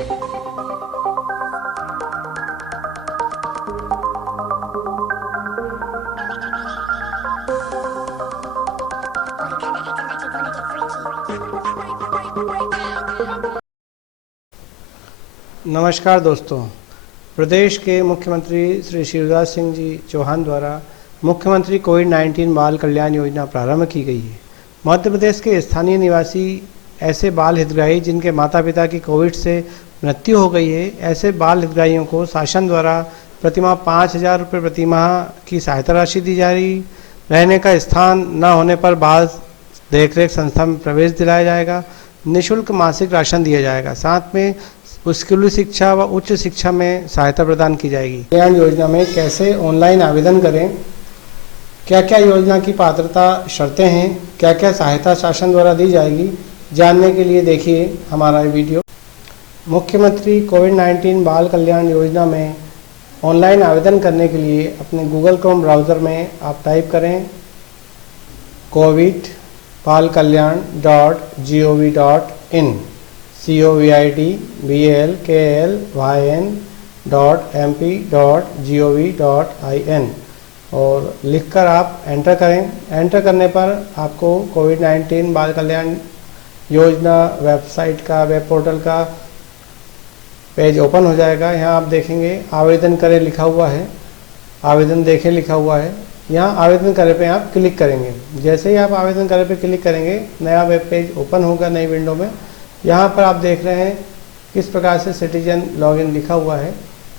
नमस्कार दोस्तों, प्रदेश के मुख्यमंत्री श्री शिवराज सिंह जी चौहान द्वारा मुख्यमंत्री कोविड-19 बाल कल्याण योजना प्रारंभ की गई है। मध्य प्रदेश के स्थानीय निवासी ऐसे बाल हितग्राही जिनके माता पिता की कोविड से मृत्यु हो गई है, ऐसे बाल हितग्राहियों को शासन द्वारा प्रतिमाह 5,000 रुपये प्रतिमाह की सहायता राशि दी जा रही। रहने का स्थान न होने पर बाल देखरेख संस्था में प्रवेश दिलाया जाएगा। निःशुल्क मासिक राशन दिया जाएगा। साथ में स्कूली शिक्षा व उच्च शिक्षा में सहायता प्रदान की जाएगी। कल्याण योजना में कैसे ऑनलाइन आवेदन करें, क्या क्या योजना की पात्रता शर्तें हैं, क्या क्या सहायता शासन द्वारा दी जाएगी, जानने के लिए देखिए हमारा ये वीडियो। मुख्यमंत्री कोविड-19 बाल कल्याण योजना में ऑनलाइन आवेदन करने के लिए अपने गूगल क्रोम ब्राउज़र में आप टाइप करें covidbalkalyan.gov.in covidbalkalyn.mp.gov.in और लिखकर आप एंटर करें। एंटर करने पर आपको कोविड-19 बाल कल्याण योजना वेबसाइट का, वेब पोर्टल का पेज ओपन हो जाएगा। यहाँ आप देखेंगे आवेदन करें लिखा हुआ है, आवेदन देखें लिखा हुआ है। यहाँ आवेदन करें पे आप क्लिक करेंगे। जैसे ही आप आवेदन करें पे क्लिक करेंगे, नया वेब पेज ओपन होगा नई विंडो में। यहाँ पर आप देख रहे हैं किस प्रकार से सिटीजन लॉगिन लिखा हुआ है।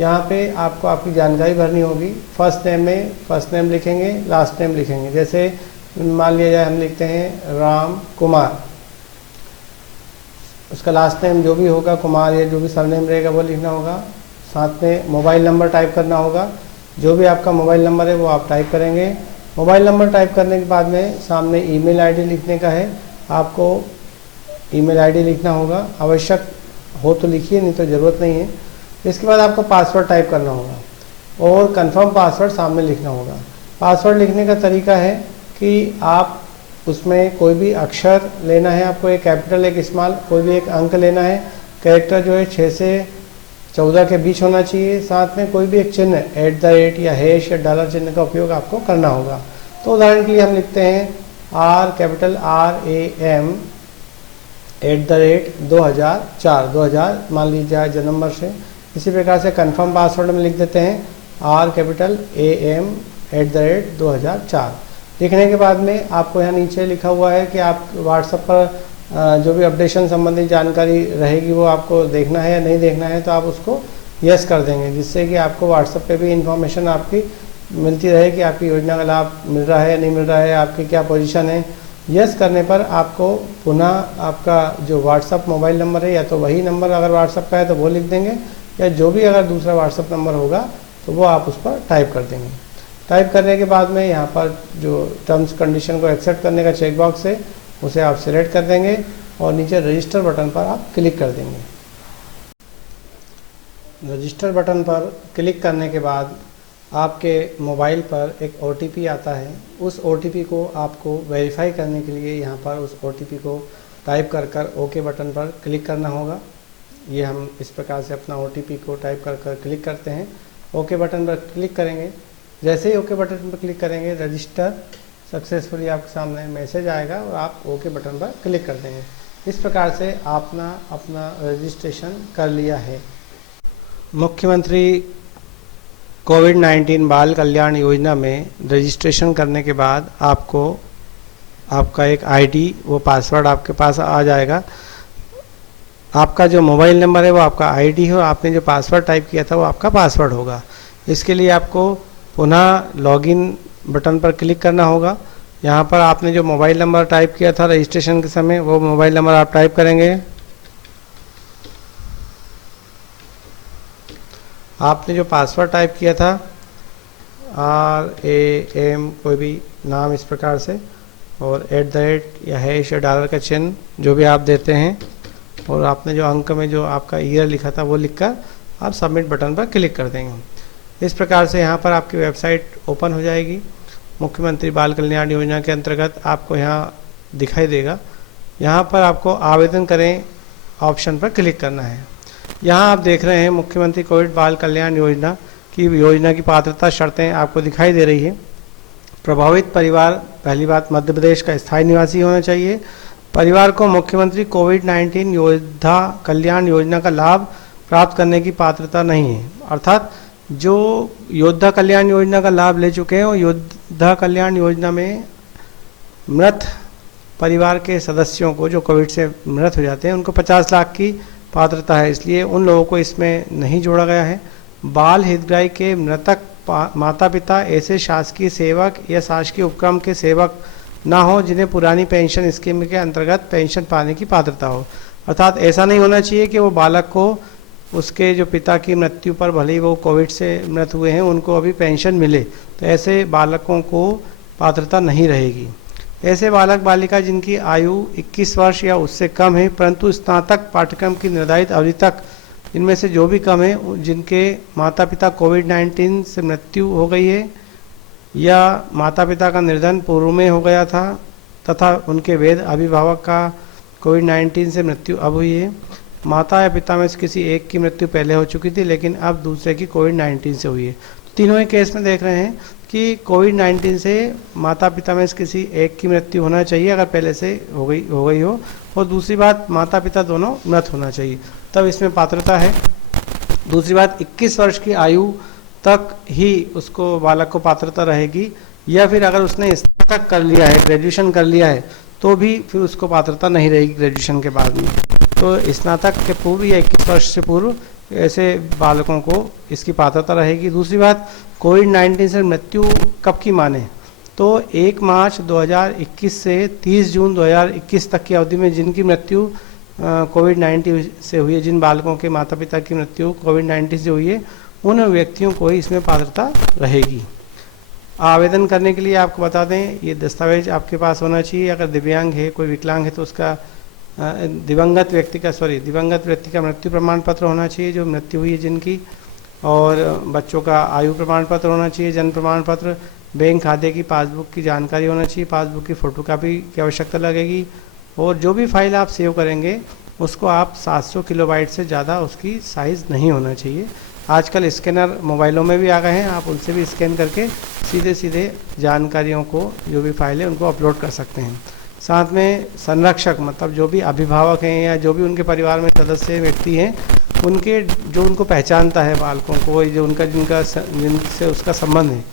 यहाँ पे आपको आपकी जानकारी भरनी होगी। फर्स्ट नेम में फर्स्ट नेम लिखेंगे, लास्ट नेम लिखेंगे। जैसे मान लिया जाए हम लिखते हैं राम कुमार, उसका लास्ट नेम जो भी होगा कुमार या जो भी सरनेम रहेगा वो लिखना होगा। साथ में मोबाइल नंबर टाइप करना होगा। जो भी आपका मोबाइल नंबर है वो आप टाइप करेंगे। मोबाइल नंबर टाइप करने के बाद में सामने ईमेल आईडी लिखने का है, आपको ईमेल आईडी लिखना होगा। आवश्यक हो तो लिखिए, नहीं तो ज़रूरत नहीं है। इसके बाद आपको पासवर्ड टाइप करना होगा और कंफर्म पासवर्ड सामने लिखना होगा। पासवर्ड लिखने का तरीका है कि आप उसमें कोई भी अक्षर लेना है, आपको एक कैपिटल एक स्मॉल कोई भी एक अंक लेना है। कैरेक्टर जो है 6 से 14 के बीच होना चाहिए। साथ में कोई भी एक चिन्ह @ या हैश या डॉलर चिन्ह का उपयोग आपको करना होगा। तो उदाहरण के लिए हम लिखते हैं RAM @2004 2000 मान लीजिए जन्म वर्ष है। इसी प्रकार से कंफर्म पासवर्ड में लिख देते हैं RAM @2004। लिखने के बाद में आपको यहाँ नीचे लिखा हुआ है कि आप व्हाट्सएप पर जो भी अपडेशन संबंधी जानकारी रहेगी वो आपको देखना है या नहीं देखना है, तो आप उसको यस कर देंगे, जिससे कि आपको व्हाट्सएप पे भी इंफॉर्मेशन आपकी मिलती रहे कि आपकी योजना का लाभ मिल रहा है या नहीं मिल रहा है, आपकी क्या पोजीशन है। यस करने पर आपको पुनः आपका जो व्हाट्सएप मोबाइल नंबर है, या तो वही नंबर अगर व्हाट्सएप का है तो वो लिख देंगे, या जो भी अगर दूसरा व्हाट्सएप नंबर होगा तो वो आप उस पर टाइप कर देंगे। टाइप करने के बाद में यहाँ पर जो टर्म्स कंडीशन को एक्सेप्ट करने का चेक बॉक्स है उसे आप सिलेक्ट कर देंगे और नीचे रजिस्टर बटन पर आप क्लिक कर देंगे। रजिस्टर बटन पर क्लिक करने के बाद आपके मोबाइल पर एक OTP आता है। उस OTP को आपको वेरीफाई करने के लिए यहाँ पर उस OTP को टाइप कर ओके बटन पर क्लिक करना होगा। ये हम इस प्रकार से अपना OTP को टाइप कर क्लिक करते हैं। ओके बटन पर क्लिक करेंगे। जैसे ही ओके बटन पर क्लिक करेंगे, रजिस्टर सक्सेसफुली आपके सामने मैसेज आएगा और आप ओके बटन पर क्लिक कर देंगे। इस प्रकार से आपने अपना रजिस्ट्रेशन कर लिया है। मुख्यमंत्री कोविड-19 बाल कल्याण योजना में रजिस्ट्रेशन करने के बाद आपको आपका एक ID वो पासवर्ड आपके पास आ जाएगा। आपका जो मोबाइल नंबर है वो आपका ID है और आपने जो पासवर्ड टाइप किया था वो आपका पासवर्ड होगा। इसके लिए आपको पुनः लॉगिन बटन पर क्लिक करना होगा। यहाँ पर आपने जो मोबाइल नंबर टाइप किया था रजिस्ट्रेशन के समय, वो मोबाइल नंबर आप टाइप करेंगे। आपने जो पासवर्ड टाइप किया था RAM कोई भी नाम इस प्रकार से, और @ या हैश या डॉलर का चिन्ह जो भी आप देते हैं, और आपने जो अंक में जो आपका ईयर लिखा था वो लिखकर आप सबमिट बटन पर क्लिक कर देंगे। इस प्रकार से यहाँ पर आपकी वेबसाइट ओपन हो जाएगी। मुख्यमंत्री बाल कल्याण योजना के अंतर्गत आपको यहाँ दिखाई देगा। यहाँ पर आपको आवेदन करें ऑप्शन पर क्लिक करना है। यहाँ आप देख रहे हैं मुख्यमंत्री कोविड बाल कल्याण योजना की पात्रता शर्तें आपको दिखाई दे रही है। प्रभावित परिवार, पहली बात मध्य प्रदेश का स्थायी निवासी होना चाहिए। परिवार को मुख्यमंत्री कोविड-19 योद्धा कल्याण योजना का लाभ प्राप्त करने की पात्रता नहीं है, अर्थात जो योद्धा कल्याण योजना का लाभ ले चुके हैं और योद्धा कल्याण योजना में मृत परिवार के सदस्यों को जो कोविड से मृत हो जाते हैं उनको 50 लाख की पात्रता है, इसलिए उन लोगों को इसमें नहीं जोड़ा गया है। बाल हितग्राही के मृतक माता पिता ऐसे शासकीय सेवक या शासकीय उपक्रम के सेवक ना हो जिन्हें पुरानी पेंशन स्कीम के अंतर्गत पेंशन पाने की पात्रता हो, अर्थात ऐसा नहीं होना चाहिए कि वो बालक को उसके जो पिता की मृत्यु पर भले ही वो कोविड से मृत हुए हैं उनको अभी पेंशन मिले, तो ऐसे बालकों को पात्रता नहीं रहेगी। ऐसे बालक बालिका जिनकी आयु 21 वर्ष या उससे कम है परंतु स्नातक पाठ्यक्रम की निर्धारित अवधि तक इनमें से जो भी कम है, जिनके माता पिता कोविड-19 से मृत्यु हो गई है या माता पिता का निधन पूर्व में हो गया था तथा उनके वैध अभिभावक का कोविड-19 से मृत्यु अब हुई है। माता या पिता में से किसी एक की मृत्यु पहले हो चुकी थी लेकिन अब दूसरे की कोविड-19 से हुई है। तो तीनों ही केस में देख रहे हैं कि कोविड-19 से माता पिता में से किसी एक की मृत्यु होना चाहिए अगर पहले से हो गई हो, और दूसरी बात माता पिता दोनों मृत होना चाहिए, तब इसमें पात्रता है। दूसरी बात 21 वर्ष की आयु तक ही उसको बालक को पात्रता रहेगी, या फिर अगर उसने स्नातक कर लिया है, ग्रेजुएशन कर लिया है, तो भी फिर उसको पात्रता नहीं रहेगी ग्रेजुएशन के बाद में। तो स्नातक के पूर्व या 21 वर्ष से पूर्व ऐसे बालकों को इसकी पात्रता रहेगी। दूसरी बात, कोविड-19 से मृत्यु कब की माने, तो 1 मार्च 2021 से 30 जून 2021 तक की अवधि में जिनकी मृत्यु कोविड-19 से हुई है, जिन बालकों के माता पिता की मृत्यु कोविड-19 से हुई है, उन व्यक्तियों को ही इसमें पात्रता रहेगी। आवेदन करने के लिए आपको बता दें, ये दस्तावेज आपके पास होना चाहिए। अगर दिव्यांग है, कोई विकलांग है, तो उसका दिवंगत व्यक्ति का मृत्यु प्रमाण पत्र होना चाहिए जो मृत्यु हुई है जिनकी, और बच्चों का आयु प्रमाण पत्र होना चाहिए, जन्म प्रमाण पत्र, बैंक खाते की पासबुक की जानकारी होना चाहिए, पासबुक की फ़ोटोकॉपी की आवश्यकता लगेगी, और जो भी फाइल आप सेव करेंगे उसको आप 700 किलोबाइट से ज़्यादा उसकी साइज़ नहीं होना चाहिए। आजकल स्कैनर मोबाइलों में भी आ गए हैं, आप उनसे भी स्कैन करके सीधे जानकारियों को, जो भी फाइल है उनको अपलोड कर सकते हैं। साथ में संरक्षक, मतलब जो भी अभिभावक हैं या जो भी उनके परिवार में सदस्य व्यक्ति हैं, उनके जो उनको पहचानता है बालकों को, जो जिनसे उसका संबंध है,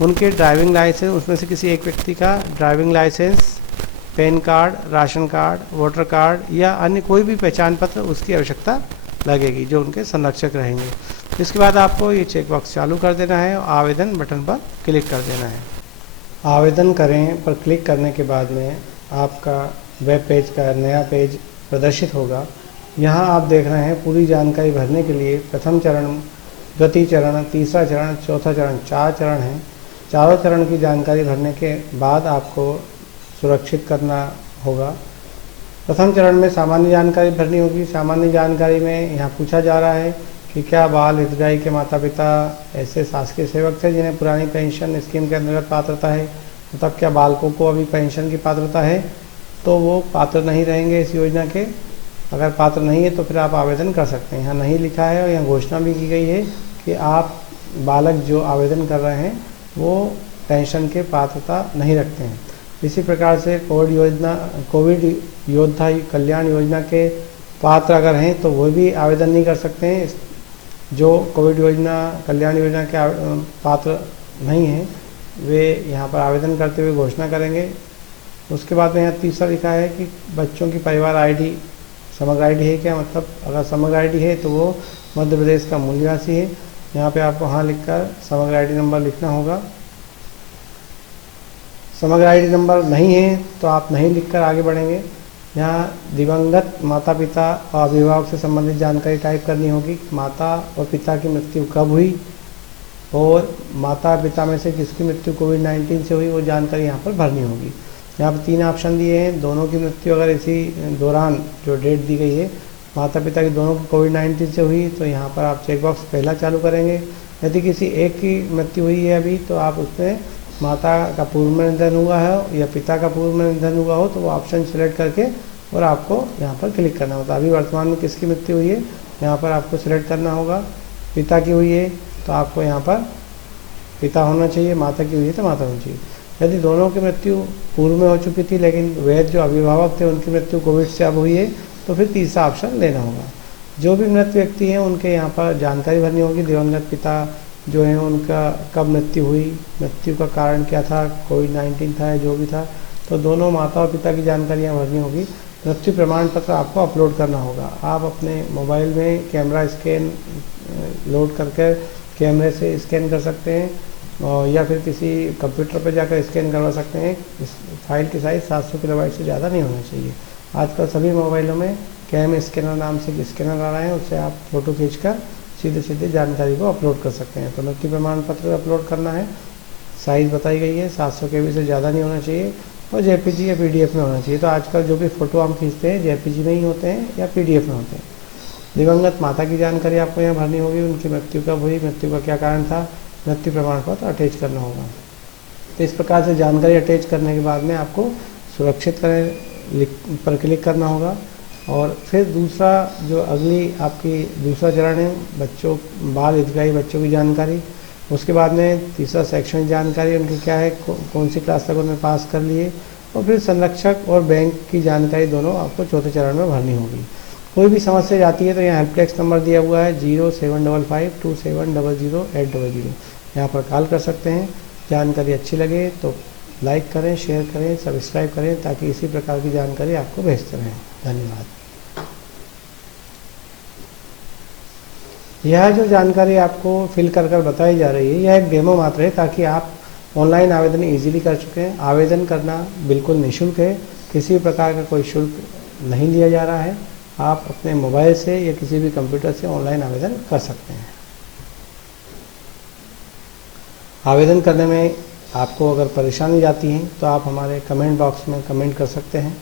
उनके ड्राइविंग लाइसेंस, उसमें से किसी एक व्यक्ति का driving licence, PAN card, ration card, voter card या अन्य कोई भी पहचान पत्र उसकी आवश्यकता लगेगी जो उनके संरक्षक रहेंगे। इसके बाद आपको ये चेक बॉक्स चालू कर देना है और आवेदन बटन पर क्लिक कर देना है। आवेदन करें पर क्लिक करने के बाद में आपका वेब पेज का नया पेज प्रदर्शित होगा। यहाँ आप देख रहे हैं पूरी जानकारी भरने के लिए प्रथम चरण, गति चरण, तीसरा चरण, चौथा चरण, 4 चरण हैं। चारों चरण की जानकारी भरने के बाद आपको सुरक्षित करना होगा। प्रथम चरण में सामान्य जानकारी भरनी होगी। सामान्य जानकारी में यहाँ पूछा जा रहा है कि क्या बाल हितग्राही के माता पिता ऐसे शासकीय सेवक थे जिन्हें पुरानी पेंशन स्कीम के अंतर्गत पात्रता है, मतलब क्या बालकों को अभी पेंशन की पात्रता है, तो वो पात्र नहीं रहेंगे इस योजना के। अगर पात्र नहीं है तो फिर आप आवेदन कर सकते हैं। यहाँ नहीं लिखा है और यहाँ घोषणा भी की गई है कि आप बालक जो आवेदन कर रहे हैं वो पेंशन के पात्रता नहीं रखते हैं। इसी प्रकार से कोविड योद्धा कल्याण योजना के पात्र अगर हैं तो वो भी आवेदन नहीं कर सकते हैं। जो कोविड कल्याण योजना के पात्र नहीं हैं वे यहाँ पर आवेदन करते हुए घोषणा करेंगे। उसके बाद में यहाँ तीसरा लिखा है कि बच्चों की परिवार आईडी समग्र आईडी है क्या, मतलब अगर समग्र आईडी है तो वो मध्य प्रदेश का मूल निवासी है। यहाँ पे आपको हाँ लिखकर समग्र आईडी नंबर लिखना होगा। समग्र आईडी नंबर नहीं है तो आप नहीं लिखकर आगे बढ़ेंगे। यहाँ दिवंगत माता पिता और अभिभावक से संबंधित जानकारी टाइप करनी होगी। माता और पिता की मृत्यु कब हुई और माता पिता में से किसकी मृत्यु कोविड-19 से हुई, वो जानकारी यहाँ पर भरनी होगी। यहाँ पर 3 ऑप्शन दिए हैं। दोनों की मृत्यु अगर इसी दौरान जो डेट दी गई है माता पिता की दोनों की कोविड-19 से हुई तो यहाँ पर आप चेकबॉक्स पहला चालू करेंगे। यदि किसी एक की मृत्यु हुई है अभी तो आप उसमें माता का पूर्व में निधन हुआ है या पिता का पूर्व में निधन हुआ हो तो वो ऑप्शन सिलेक्ट करके और आपको यहाँ पर क्लिक करना होता है। अभी वर्तमान में किसकी मृत्यु हुई है यहाँ पर आपको सिलेक्ट करना होगा। पिता की हुई है तो आपको यहाँ पर पिता होना चाहिए, माता की हुई है तो माता होनी चाहिए। यदि दोनों की मृत्यु पूर्व में हो चुकी थी लेकिन वह जो अभिभावक थे उनकी मृत्यु कोविड से अब हुई है तो फिर तीसरा ऑप्शन लेना होगा। जो भी मृत व्यक्ति हैं उनके यहाँ पर जानकारी भरनी होगी। दिवंगत पिता जो हैं उनका कब मृत्यु हुई, मृत्यु का कारण क्या था, कोविड-19 था या जो भी था, तो दोनों माता और पिता की जानकारी यहाँ भरनी होगी। मृत्यु प्रमाण पत्र आपको अपलोड करना होगा। आप अपने मोबाइल में कैमरा स्कैन लोड करके कैमरे से स्कैन कर सकते हैं और या फिर किसी कंप्यूटर पर जाकर स्कैन करवा सकते हैं। इस फाइल की साइज़ 700 किलोबाइट से ज़्यादा नहीं होना चाहिए। आजकल सभी मोबाइलों में कैम स्कैनर नाम से एक स्कैनर आ रहा है, उससे आप फ़ोटो खींचकर सीधे जानकारी को अपलोड कर सकते हैं। तो मृत्यु प्रमाण पत्र अपलोड करना है, साइज़ बताई गई है 700 KB से ज़्यादा नहीं होना चाहिए और JPG या PDF में होना चाहिए। तो आजकल जो भी फ़ोटो हम खींचते हैं JPG में ही होते हैं या PDF में होते हैं। दिवंगत माता की जानकारी आपको यहाँ भरनी होगी, उनकी मृत्यु कब हुई, मृत्यु का क्या कारण था, मृत्यु प्रमाण पत्र अटैच करना होगा। तो इस प्रकार से जानकारी अटैच करने के बाद में आपको सुरक्षित करें पर क्लिक करना होगा। और फिर दूसरा जो अगली आपकी दूसरा चरण है बच्चों बाल हितग्राही बच्चों की जानकारी। उसके बाद में तीसरा शैक्षणिक जानकारी उनकी क्या है, कौन सी क्लास तक उन्होंने पास कर लिए, और फिर संरक्षक और बैंक की जानकारी दोनों आपको चौथे चरण में भरनी होगी। कोई भी समस्या जाती है तो यहाँ हेल्पडेस्क नंबर दिया हुआ है 0755270080। यहाँ पर कॉल कर सकते हैं। जानकारी अच्छी लगे तो लाइक करें, शेयर करें, सब्सक्राइब करें ताकि इसी प्रकार की जानकारी आपको भेजते रहें। धन्यवाद। यह जो जानकारी आपको फिल कर बताई जा रही है यह एक डेमो मात्र है ताकि आप ऑनलाइन आवेदन इजीली कर चुकें। आवेदन करना बिल्कुल निःशुल्क है, किसी प्रकार का कोई शुल्क नहीं लिया जा रहा है। आप अपने मोबाइल से या किसी भी कंप्यूटर से ऑनलाइन आवेदन कर सकते हैं। आवेदन करने में आपको अगर परेशानी जाती है तो आप हमारे कमेंट बॉक्स में कमेंट कर सकते हैं।